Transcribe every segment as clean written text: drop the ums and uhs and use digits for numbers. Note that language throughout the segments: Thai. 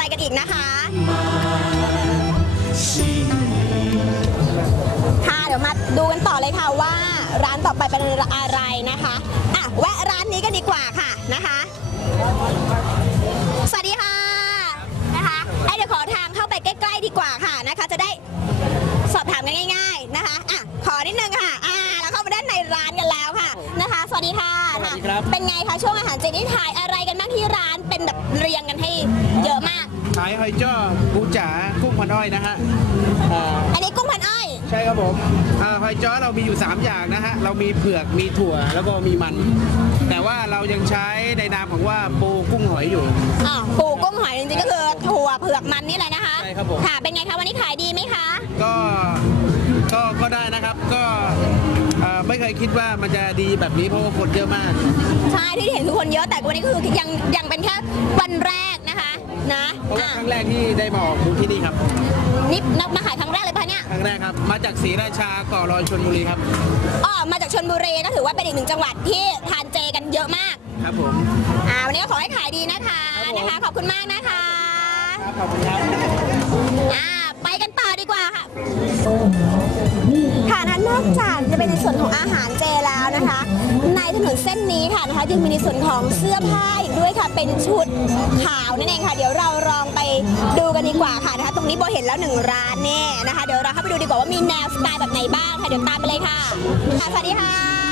กันอีกนะคะค่ะเดี๋ยวมาดูกันต่อเลยค่ะว่าร้านต่อไปเป็นอะไรนะคะอ่ะแวะร้านนี้กันดีกว่าค่ะนะคะสวัสดีค่ะนะคะเดี๋ยวขอทางเข้าไปใกล้ๆดีกว่าค่ะนะคะจะได้สอบถามกันง่ายๆนะคะอ่ะขอนิดนึงค่ะเราเข้ามาด้านในร้านกันแล้วค่ะนะคะสวัสดีค่ะเป็นไงคะช่วงอาหารเจนี่ถ่ายอะไรกันบ้างที่ร้านเป็นแบบเรียงกันให้เยอะมากขายหอยจ้อปูจ๋ากุ้งพันอ้อยนะฮะอันนี้กุ้งพันอ้อยใช่ครับผมหอยจ้อเรามีอยู่3อย่างนะฮะเรามีเผือกมีถั่วแล้วก็มีมันแต่ว่าเรายังใช้ในนามของว่าปูกุ้งหอยอยู่ปูกุ้งหอยจริงๆก็คือถั่วเผือกมันนี่แหละนะคะใช่ครับผมค่ะเป็นไงคะวันนี้ขายดีไหมคะก็ได้นะครับก็ไม่เคยคิดว่ามันจะดีแบบนี้เพราะว่าคนเยอะมากใช่ที่เห็นคือคนเยอะแต่วันนี้ก็คือยังเป็นแค่วันแรกนะคะนะเพราะว่าครั้งแรกที่ได้มาออกบูธที่นี่ครับนี่มาขายครั้งแรกเลยปะเนี่ยครั้งแรกครับมาจากศรีราชาก่อรอยชลบุรีครับมาจากชลบุรีก็ถือว่าเป็นอีกหนึ่งจังหวัดที่ทานเจกันเยอะมากครับผมวันนี้ก็ขอให้ขายดีนะคะขอบคุณมากนะคะขอบคุณครับไปกันต่อดีกว่าค่ะค่ะนอกจากจะเป็นในส่วนของอาหารเจแล้วนะคะในถนนเส้นนี้ค่ะนะคะยังมีในส่วนของเสื้อผ้าอีกด้วยค่ะเป็นชุดขาวนั่นเองค่ะเดี๋ยวเราลองไปดูกันดีกว่าค่ะนะคะตรงนี้โบเห็นแล้ว1ร้านเนี่ยนะคะเดี๋ยวเราเข้าไปดูดีกว่าว่ามีแนวสไตล์แบบไหนบ้างค่ะเดี๋ยวตามไปเลยค่ะสวัสดีค่ะ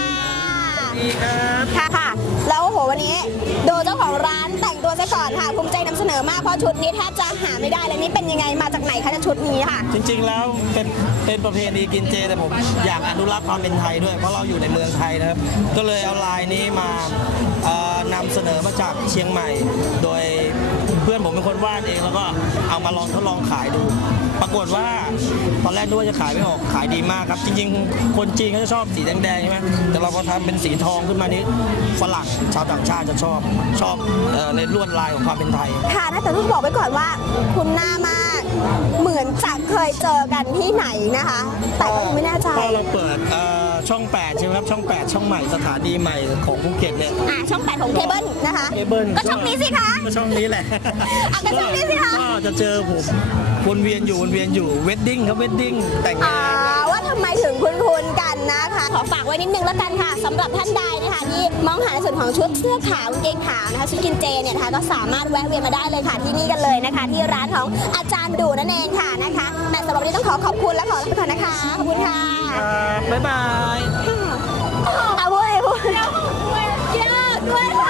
ค่ะแล้วโอ้โหวันนี้ดูเจ้าของร้านแต่งตัวซะก่อนค่ะภูมิใจนำเสนอมากเพราะชุดนี้แทบจะหาไม่ได้เลยนี่เป็นยังไงมาจากไหนคะชุดนี้ค่ะจริงๆแล้วเป็นประเพณีกินเจแต่ผมอยากอนุรักษ์ความเป็นไทยด้วยเพราะเราอยู่ในเมืองไทยนะครับก็เลยเอาลายนี้มานำเสนอมาจากเชียงใหม่โดยเพื่อนผมเป็นคนวาดเองแล้วก็เอามาทดลองขายดูปรากฏว่าตอนแรกนึกว่าจะขายไม่ออกขายดีมากครับจริงๆคนจีนเขาจะชอบสีแดงๆใช่ไหมแต่เราก็ทำเป็นสีทองขึ้นมานี้ฝรั่งชาวต่างชาติจะชอบในลวดลายของความเป็นไทยค่ะแต่ต้องบอกไว้ก่อนว่าคุณหน้ามากเหมือนจะเคยเจอกันที่ไหนนะคะแต่ก็ไม่แน่ใจพอเราเปิดช่อง8ใช่ไหมครับช่อง8ช่องใหม่สถานีใหม่ของภูเก็ตเนี่ยช่อง8ของเคเบิลนะคะก็ช่องนี้สิคะก็ช่องนี้แหละก็ช่องนี้สิคะก็จะเจอผมวนเวียนอยู่เวดดิ้งครับเวดดิ้งแต่งงานว่าทำไมถึงคุ้นๆกันนะคะขอฝากไว้นิดนึงแล้วกันค่ะสำหรับท่านใดนะคะที่มองหาในส่วนของชุดเสื้อขาวกางเกงขาวนะคะชุดกินเจเนี่ยนะคะก็สามารถแวะเวียนมาได้เลยค่ะที่นี่กันเลยนะคะที่ร้านของอาจารย์ดูนั่นเองค่ะนะคะแต่สำหรับวันนี้ต้องขอบคุณและขอลาไปก่อนนะคะขอบคุณค่ะบ๊ายบายเอาเว้ยเยอะด้วยมา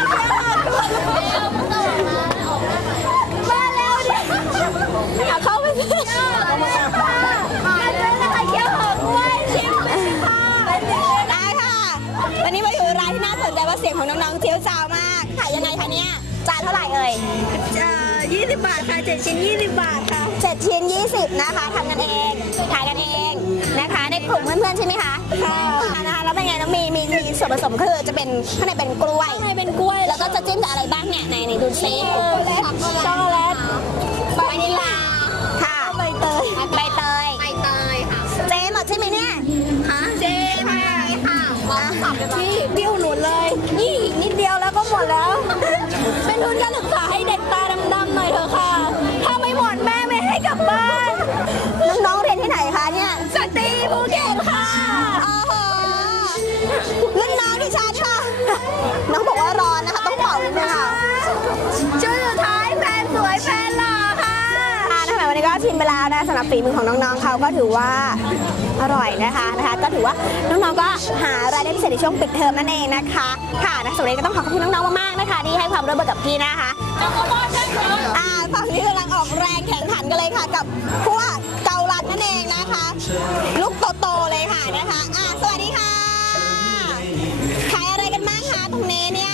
แล้วดิเอาเข้าไปสิได้ค่ะวันนี้มาอยู่ร้านที่น่าสนใจว่าเสียงของน้องๆเจียวจ้าวมากขายยังไงคะเนี่ยจานเท่าไหร่เอ่ย 20 บาทค่ะ7 ชิ้น 20 บาทค่ะ 7 ชิ้น 20นะคะทำกันเองขายกันเองนะคะในกลุ่มเพื่อนๆใช่ไหมคะค่ะนะคะแล้วเป็นไงน้องมีส่วนผสมคือจะเป็นข้างในเป็นกล้วยแล้วก็จะจิ้มกับอะไรบ้างเนี่ยในดูซิช็อกโกแลตวานิลลาค่ะใบเตยค่ะเจหมดใช่ไหมเนี่ยเจค่ะที่เบี้ยวหนุนเลยนี่อีกนิดเดียวแล้วก็หมดแล้วเป็นทุนการศึกษาให้เด็กตาดำๆหน่อยเถอะค่ะถ้าไม่หมดแม่ไม่ให้กลับบ้านน้องๆเรียนที่ไหนคะเนี่ยสตรีภูเก็ตค่ะรุ่นน้องที่ชาค่ะ น้องบอกว่าร้อนนะคะต้องเป่านิดนึงค่ะชื่อสุดท้ายแฟนสวยแฟนหล่อค่ะนะคะวันนี้ก็ชิมไปแล้วนะสำหรับฝีมือของน้องๆเขาก็ถือว่าอร่อยนะคะก็ถือว่าน้องๆก็หารายได้พิเศษในช่วงปิดเทอมนั่นเองนะคะค่ะสำหรับวันนี้ก็ต้องขอบคุณน้องๆมากๆนะคะที่ให้ความร่วมมือกับพี่นะคะฝั่งนี้กำลังออกแรงแข่งขันกันเลยค่ะกับพวกเกาลัดนั่นเองนะคะลูกโตๆเลยค่ะนะคะสวัสดีค่ะขายอะไรกันบ้างคะตรงนี้เนี่ย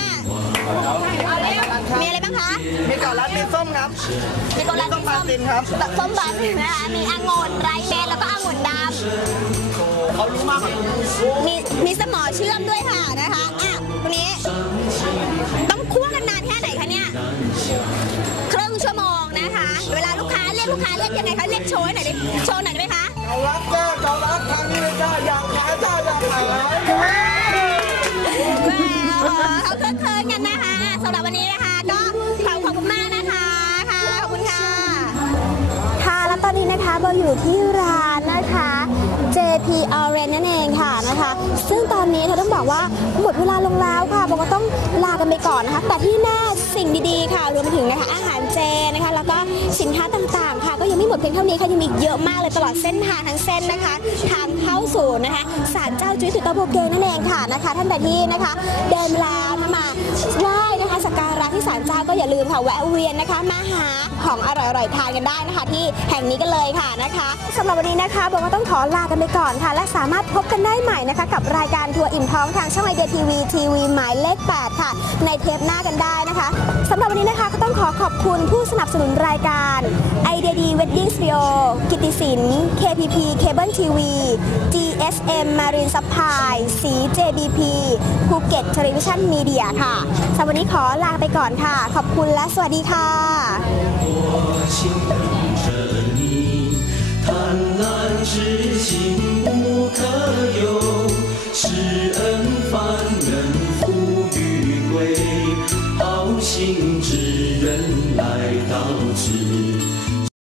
มีอะไรบ้างคะมีเกาลัดมีส้มครับมีเกาลัดมีส้มครับส้มบาสนะคะมีองุ่นไรเบนแล้วก็องุ่นดำเขารู้มากกว่ามีสมอเชื่อมด้วยค่ะนะคะตรงนี้ต้องคั่วกันนานแค่ไหนคะเนี่ยครึ่งชั่วโมงนะคะเวลาลูกค้าเรียกยังไงคะเรียกโชว์หน่อยดิโชว์หน่อยได้ไหมคะเกาลัดทางนี้เลยจ้าอยากขายเขาเคยกันนะคะสำหรับวันนี้นะคะก็ขอบคุณมากนะคะค่ะขอบคุณค่ะโบอยู่ที่ร้านนะคะ JP Orange นั่นเองค่ะนะคะ ซึ่งตอนนี้เธอต้องบอกว่าหมดเวลาลงแล้วค่ะโบก็ต้องลากันไปก่อนนะคะ แต่ที่หน้าสิ่งดีๆค่ะรวมไปถึงนะคะอาหารเจนะคะแล้วก็สินค้าต่างๆค่ะก็ยังไม่หมดเพียงเท่านี้ค่ะยังมีเยอะมากเลยตลอดเส้นทางทั้งเส้นนะคะทางเข้าสู่นะคะศาลเจ้าจุ้ยสุโตโบเกนั่นเองค่ะนะคะท่านใดที่นะคะเดินแล้วมาไหว้นะคะสักการะที่ศาลเจ้าก็อย่าลืมค่ะแวะเวียนนะคะมาหาของอร่อยๆทานกันได้นะคะที่แห่งนี้กันเลยค่ะนะคะสำหรับวันนี้นะคะโบก็ต้องขอลากันไปก่อนค่ะและสามารถพบกันได้ใหม่นะคะกับรายการทัวร์อิ่มท้องทางช่องไอเดียทีวีหมายเลข 8 ค่ะในเทปหน้ากันได้นะคะสำหรับวันนี้นะคะก็ต้องขอขอบคุณผู้สนับสนุนรายการไอเดียดีเวดดิ้งสตูดิโอกิตติสิน KPP เคเบิลทีวี GSM Marine Supply สี JBP ภูเก็ต Television Media ค่ะสำหรับวันนี้ขอลาไปก่อนค่ะขอบคุณและสวัสดีค่ะ贪婪之情无可有，施恩凡人富与贵，好心之人来到此。